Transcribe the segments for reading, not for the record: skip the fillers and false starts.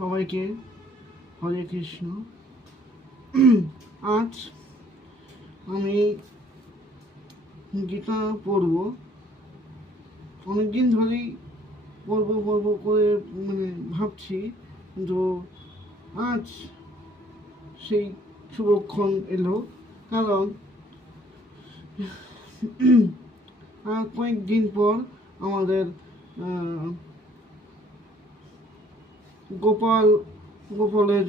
সবাইকে হরে কৃষ্ণ। আজ আমি গীতা পড়ব। অনেকদিন ধরেই পড়ব করে ভাবছি, কিন্তু আজ সেই শুভক্ষণ এলো। কারণ আর কয়েকদিন পর আমাদের গোপালের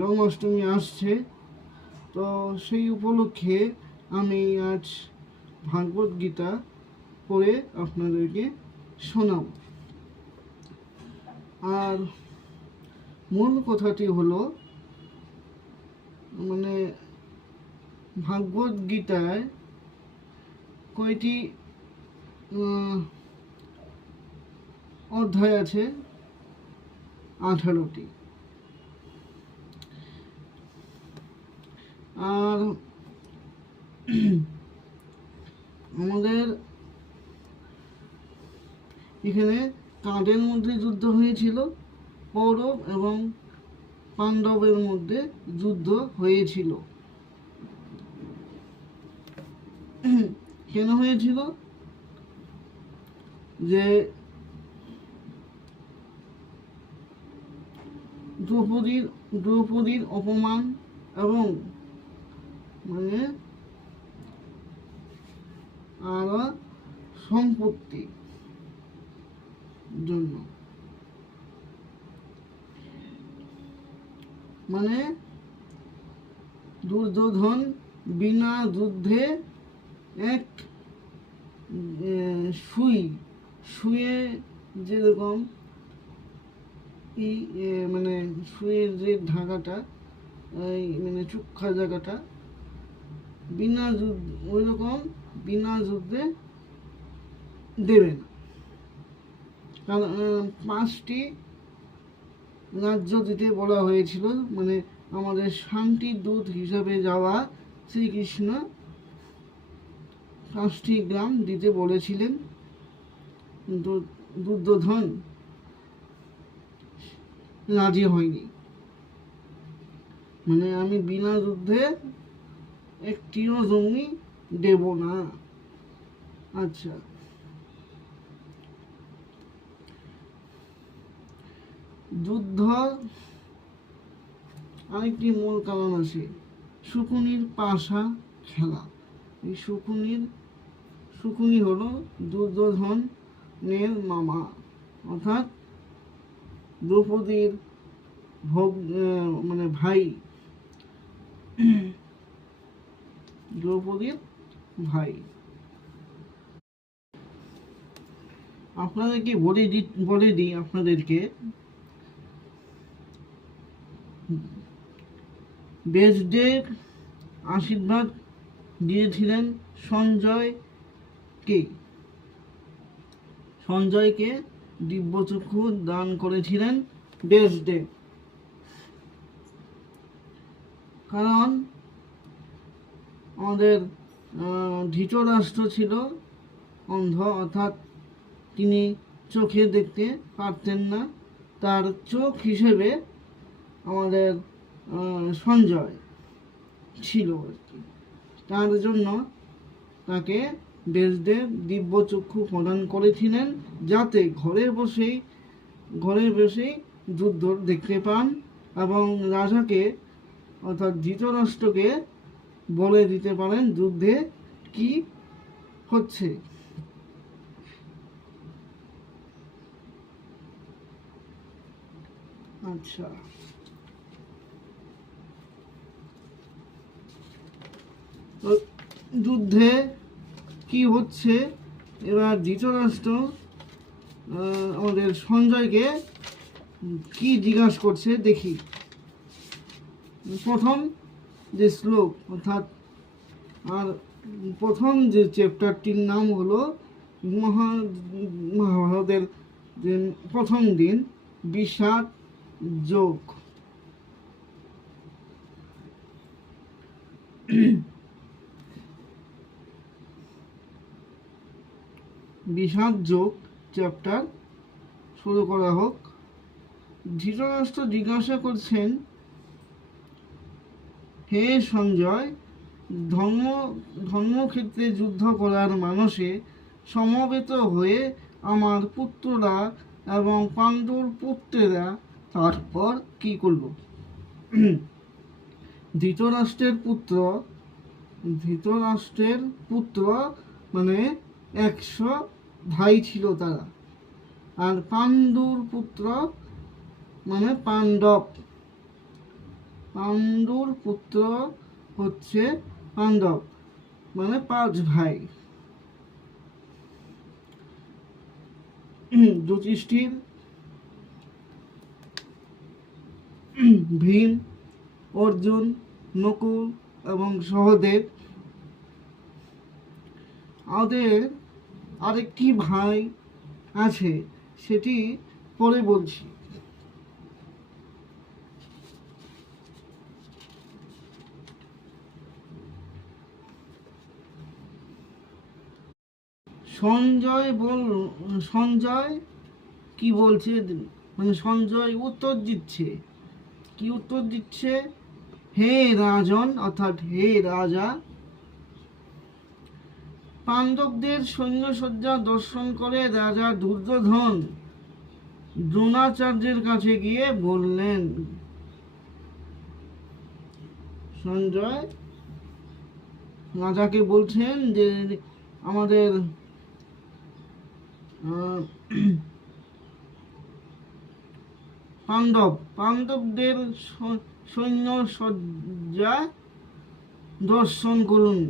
জন্মাষ্টমী আসছে। তো সেই উপলক্ষে আমি আজ ভাগবত গীতা পড়ে আপনাদেরকে শোনাব। আর মূল কথাটি হলো, ভাগবত গীতায় কয়টি অধ্যায় আছে? 18টি। আর আমাদের এখানে কাদের মধ্যে যুদ্ধ হয়েছিল? কৌরব এবং পাণ্ডবের মধ্যে যুদ্ধ হয়েছিল। কেন হয়েছিল? যে দ্রৌপদীর অপমান এবং আর সম্পত্তি জন্য, দুর্যোধন বিনা যুদ্ধে এক শুয়ে যেরকম শুয়ের যে ঢাকাটা, চুক্ষা জায়গাটা ওই রকম বিনা যুদ্ধে দেবে না। কারণ 5টি রাজ্য দিতে বলা হয়েছিল, আমাদের শান্তির দূত হিসাবে যাওয়া শ্রীকৃষ্ণ 5টি গ্রাম দিতে বলেছিলেন, কিন্তু দুর্যোধন রাজি হয়নি। আমি বিনা যুদ্ধে একটিও জমি দেব না। আচ্ছা, যুদ্ধ আরেকটি মূল কারণ আছে, শকুনির পাশা খেলা। এই শকুনি হলো দুর্যোধনের মামা, অর্থাৎ দ্রৌপদীর ভাই, আপনাদেরকে বলে দিই আপনাদেরকে, ব্যাসদেব আশীর্বাদ দিয়েছিলেন সঞ্জয়কে দিব্যচক্ষু দান করেছিলেন ব্যাসদেব। কারণ আমাদের ধৃতরাষ্ট্র ছিল অন্ধ, অর্থাৎ তিনি চোখে দেখতে পারতেন না। তার চোখ হিসেবে আমাদের সঞ্জয় ছিল আর কি। তার জন্য তাকে ব্যাসদেব দিব্যচক্ষু প্রদান করেছিলেন, যাতে ঘরে বসেই যুদ্ধ দেখতে পান এবং রাজাকে অর্থাৎ ধৃতরাষ্ট্রকে বলে দিতে পারেন যুদ্ধে কি হচ্ছে। আচ্ছা, যুদ্ধে কি হচ্ছে এবার ধৃতরাষ্ট্র আমাদের সঞ্জয়কে কি জিজ্ঞাসা করছে দেখি। প্রথম যে শ্লোক, অর্থাৎ প্রথম যে চ্যাপ্টারটির নাম হলো মহাভারতের প্রথম দিন, বিষাদ যোগ। বিষাদ যোগ চ্যাপ্টার শুরু করা হোক। ধৃতরাষ্ট্র জিজ্ঞাসা করছেন, হে সঞ্জয়, ধর্মক্ষেত্রে যুদ্ধ করার মানসে সমবেত হয়ে আমার পুত্ররা এবং পাণ্ডুর পুত্রেরা তারপর কি করল? ধৃতরাষ্ট্রের পুত্র মানে 100 ভাই ছিল তারা, আর পাণ্ডুর পুত্র মানে পাণ্ডুর পুত্র হচ্ছে পাণ্ডব, মানে 5 ভাই। যুধিষ্ঠির, ভীম, অর্জুন, নকুল এবং সহদেব। ওদের আরেকটি ভাই আছে, সেটি পরে বলছি। সঞ্জয় কি বলছে, মানে সঞ্জয় উত্তর দিচ্ছে। কি উত্তর দিচ্ছে? হে রাজন, অর্থাৎ হে রাজা, পাণ্ডবদের সৈন্যসজ্জা দর্শন করে রাজা দুর্যোধন দ্রোণাচার্যের কাছে গিয়ে বললেন। সঞ্জয় রাজাকে বলছেন যে আমাদের পাণ্ডবদের সৈন্য সজ্জা দর্শন করুন।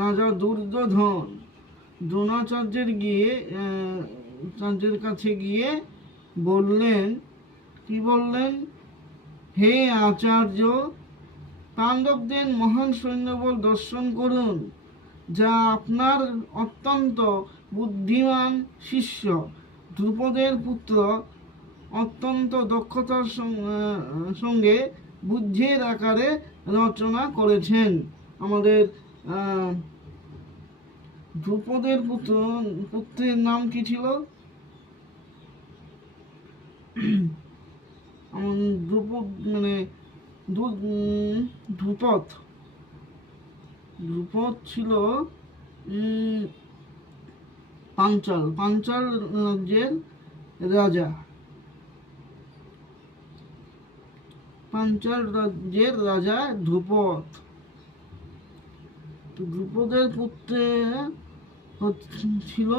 রাজা দুর্যোধন দ্রোণাচার্যের কাছে গিয়ে বললেন, কি বললেন? হে আচার্য, পাণ্ডবদের মহান সৈন্যবল দর্শন করুন, যা আপনার অত্যন্ত বুদ্ধিমান শিষ্য দ্রুপদের পুত্র অত্যন্ত দক্ষতার সঙ্গে বুদ্ধের আকারে রচনা করেছেন। আমাদের দ্রুপদের পুত্রের নাম কি ছিল? ধ্রুপদ ছিল পাঞ্চাল রাজ্যের রাজা। ধ্রুপদ। ধ্রুপদের পুত্রে ছিল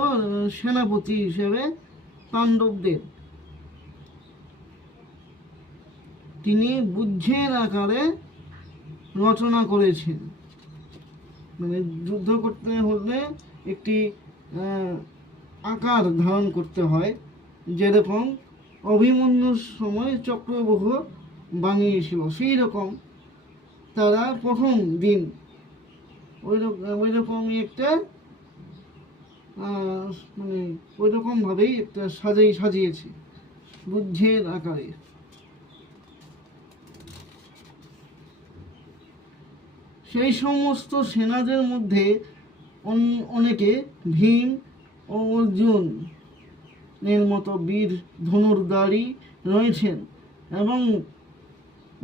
সেনাপতি হিসেবে পাণ্ডবদের। তিনি বুদ্ধের আকারে রচনা করেছেন। মানে যুদ্ধ করতে হলে একটি আকার ধারণ করতে হয়, যেরকম অভিমন্যুর সময় চক্রব্যূহ বানিয়েছিল, সেই রকম তারা প্রথম দিন ওই রকমই একটা মানে ওই রকমভাবেই একটা সাজিয়েছে বুদ্ধের আকারে। সেই সমস্ত সেনাদের মধ্যে অনেকে ভীম ও অর্জুন এর মতো বীর ধনুর্ধারী রয়েছেন, এবং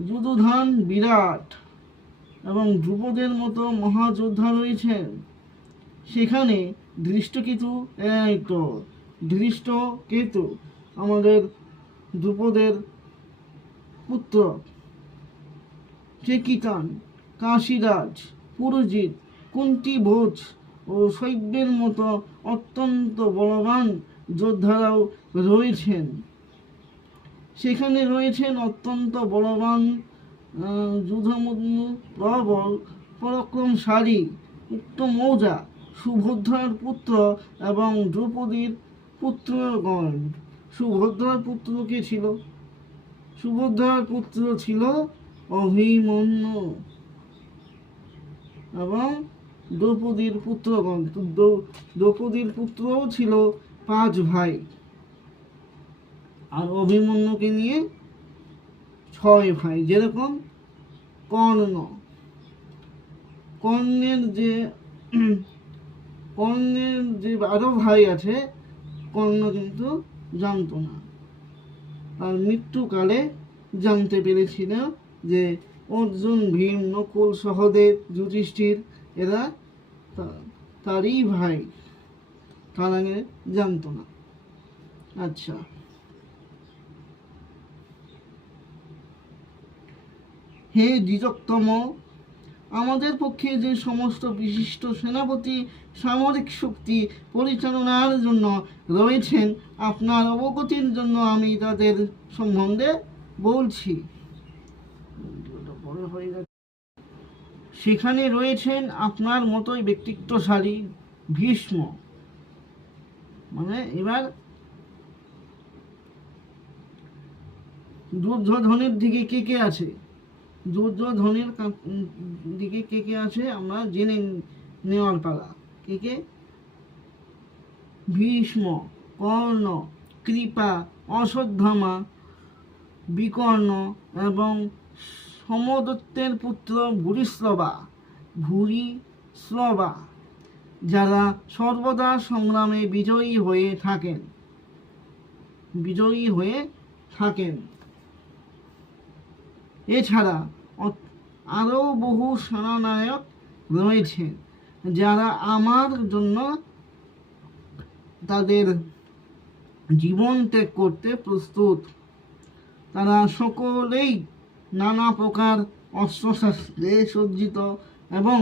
যুধোধন বিরাট এবং ধ্রুপদের মতো মহাযোদ্ধা রয়েছেন। সেখানে ধৃষ্টকেতু আমাদের দ্রুপদের পুত্র, চেকিতান, কাশীরাজ, পুরোজিৎ, কুন্তিভোজ ও শৈব্যের মতো অত্যন্ত বলবান যোদ্ধারাও রয়েছেন। সেখানে রয়েছেন অত্যন্ত বলবান যুধমন্যু, প্রবল পরাক্রমশালী উত্তমৌজা, সুভদ্রার পুত্র এবং দ্রৌপদীর পুত্রগণ। সুভদ্রার পুত্র কে ছিল? সুভদ্রার পুত্র ছিল অভিমন্যু এবং দ্রৌপদীর পুত্রগণ। দ্রৌপদীর পুত্রও ছিল 5 ভাই, আর অভিমন্যুকে নিয়ে 6 ভাই। যেরকম কর্ণের যে 12 ভাই আছে, কর্ণ কিন্তু জানতো না। আর মৃত্যুকালে জানতে পেরেছিল যে অর্জুন, ভীম, নকুল, সহদেব, যুধিষ্ঠির এরা তারই ভাই, তার আগে জানতো না। আচ্ছা, হে দ্বিজোত্তম, আমাদের পক্ষে যে সমস্ত বিশিষ্ট সেনাপতি সামরিক শক্তি পরিচালনার জন্য রয়েছেন, আপনার অবগতির জন্য আমি তাদের সম্বন্ধে বলছি। সেখানে রয়েছেন আপনার মতোই ব্যক্তিত্বশালী ভীষ্ম। মানে এবার দুর্যোধনের দিকে কে কে আছে, দুর্যোধনের দিকে কে কে আছে আমরা জেনে নেওয়ার পালা। কে কে? ভীষ্ম, কর্ণ, কৃপা, অশ্বত্থামা, বিকর্ণ এবং সমদত্তের পুত্র ভূরিশ্রবা, যারা সর্বদা সংগ্রামে বিজয়ী হয়ে থাকেন। এছাড়া আরও বহু সেনানায়ক রয়েছেন, যারা আমার জন্য তাদের জীবন ত্যাগ করতে প্রস্তুত। তারা সকলেই নানা প্রকার অস্ত্রশস্ত্রে সজ্জিত এবং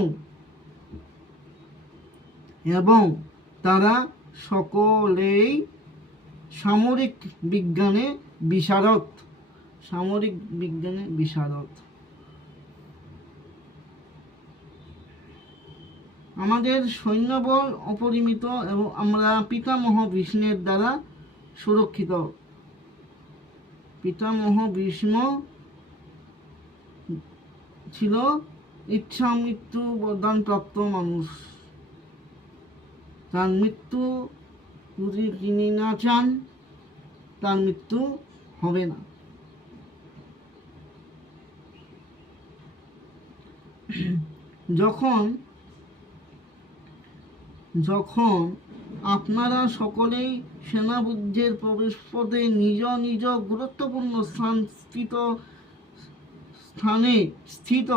তারা সকলেই সামরিক বিজ্ঞানে বিশারদ। আমাদের সৈন্যবল অপরিমিত এবং আমরা পিতামহ ভীষ্মের দ্বারা সুরক্ষিত। পিতামহ ভীষ্ম ছিল ইচ্ছা মৃত্যু বরদানপ্রাপ্ত মানুষ। তার মৃত্যু যদি তিনি না চান, তার মৃত্যু হবে না। যখন আপনারা সকলেই সেনাযুদ্ধের প্রবেশপথে নিজ নিজ গুরুত্বপূর্ণ স্থানে স্থিত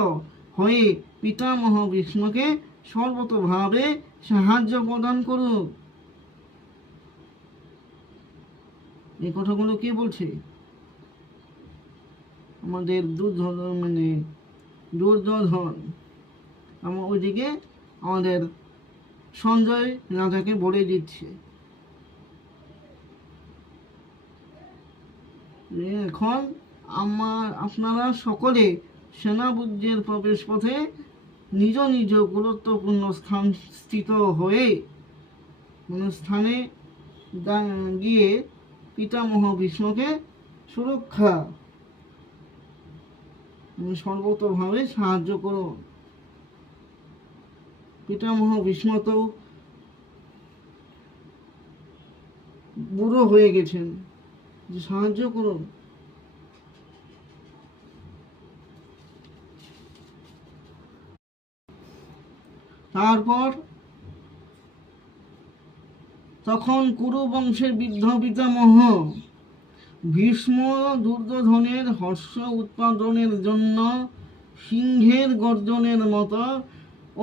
হয়ে পিতামহ ভীষ্মকে সর্বতোভাবে সাহায্য প্রদান করুন। এই কথাগুলো কে বলছে? আমাদের দুর্যোধন। ওইদিকে আমাদের সঞ্জয় রাজাকে বলে দিচ্ছে, এখন আপনারা সকলে সেনাযুদ্ধের প্রবেশ পথে নিজ নিজ গুরুত্বপূর্ণ স্থানে গিয়ে পিতামহ ভীষ্মকে সুরক্ষা সর্বতোভাবে সাহায্য করুন। পিতামহ ভীষ্ম তো বুড়ো হয়ে গেছেন, যে সাহায্য করুন। তারপর তখন কুরু বংশের বৃদ্ধ পিতামহ ভীষ্ম দুর্যোধনের হর্ষ উৎপাদনের জন্য সিংহের গর্জনের মতো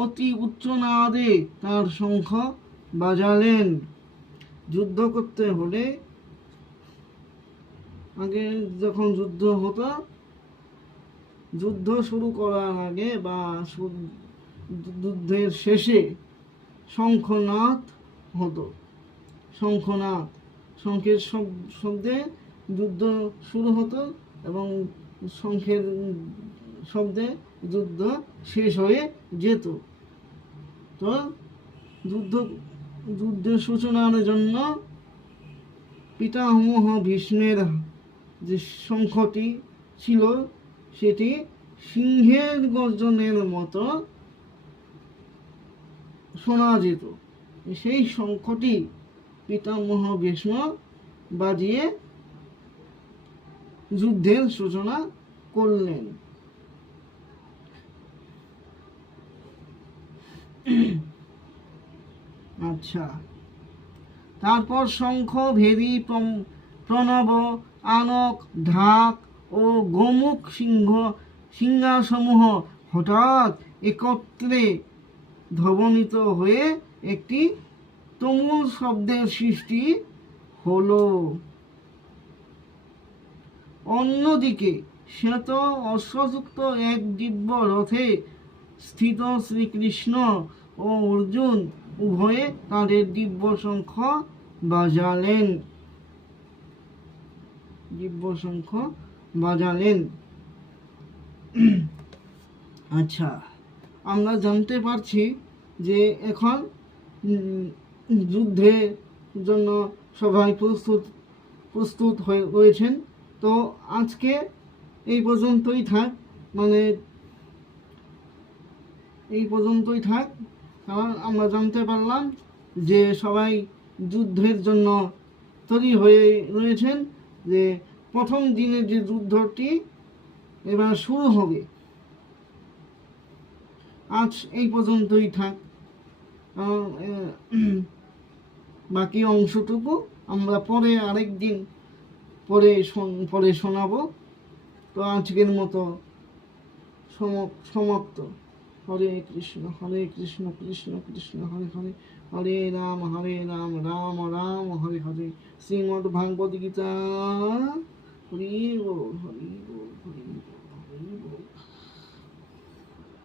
অতি উচ্চনাদে তার শঙ্খ বাজালেন। যুদ্ধ করতে হলে আগে যখন যুদ্ধ হতো, যুদ্ধ শুরু করার আগে বা যুদ্ধের শেষে শঙ্খনাদ হতো। শঙ্খের শব্দে যুদ্ধ শুরু হতো এবং শঙ্খের শব্দে যুদ্ধ শেষ হয়ে যেত। তো যুদ্ধের সূচনার জন্য পিতামহ ভীষ্মের যে শঙ্খটি ছিল, সেটি সিংহের গর্জনের মতো শোনা যেত। সেই শঙ্খটি পিতামহ ভীষ্ম বাজিয়ে যুদ্ধের সূচনা করলেন। আচ্ছা, তারপর শঙ্খ, ভেরী, প্রণব আনক, ঢাক ও গোমুখ সিংহাসমূহ হঠাৎ একত্রে ধ্বনিত হয়ে একটি তুমুল শব্দের সৃষ্টি হলো। অন্যদিকে শ্বেত অশ্বযুক্ত এক দিব্য রথে স্থিত শ্রীকৃষ্ণ ও অর্জুন উভয়ে তাদের দিব্য শঙ্খ বাজালেন। আচ্ছা, আমরা জানতে পারছি যে এখন যুদ্ধের জন্য সবাই প্রস্তুত হয়ে রয়েছেন। তো আজকে এই পর্যন্তই থাক, কারণ আমরা জানতে পারলাম যে সবাই যুদ্ধের জন্য তৈরি হয়ে রয়েছেন, যে প্রথম দিনের যে যুদ্ধটি এবার শুরু হবে। আজ এই পর্যন্তই থাক, বাকি অংশটুকু আমরা পরে আরেকদিন পরে শোনাবো। তো আজকের মতো সমাপ্ত। হরে কৃষ্ণ কৃষ্ণ কৃষ্ণ হরে হরে, হরে রাম রাম রাম হরে হরে। শ্রীমদ্ ভাগবত গীতা হরি বল, হরি বল, হরি বল।